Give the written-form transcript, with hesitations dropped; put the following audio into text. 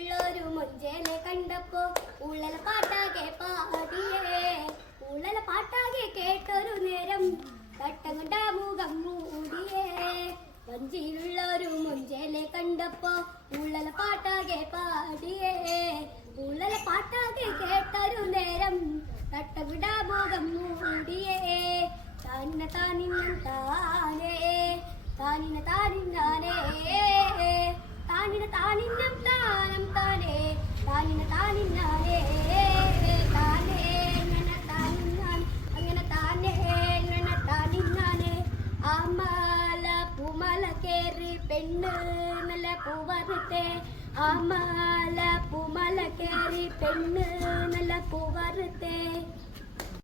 വഞ്ചിയുള്ളൊരു മൊഞ്ചേനെ കണ്ടപ്പോ ഉള്ളല പാട്ടാകെ പാടിയേ ഉള്ളല പാട്ടാകെ കേട്ടൊരു നേരം തട്ടങ്ങണ്ട മുഖം മൂടിയേ വഞ്ചിയുള്ളൊരു മൊഞ്ചേനെ കണ്ടപ്പോ ഉള്ളല പാട്ടാകെ പാടിയേ ഉള്ളല പാട്ടാകെ കേട്ടൊരു നേരം തട്ടങ്ങണ്ട മുഖം മൂടിയേ താനിന താനിന്നം താനേ താനിന താനിന്നാനേ താനിന താനിന്നം താനം താനേ താനിന താനിന്നാനേ താനേ ഇങ്ങനെ താനിന്നാൻ അങ്ങനെ താനേ ഇങ്ങനെ താനിന്നാനേ ആമല പൂമല കേറി പെണ്ണ് നല്ല പൂവറുത്തേ ആമല പൂമല കേറി പെണ്ണ് നല്ല പൂവറുത്തേ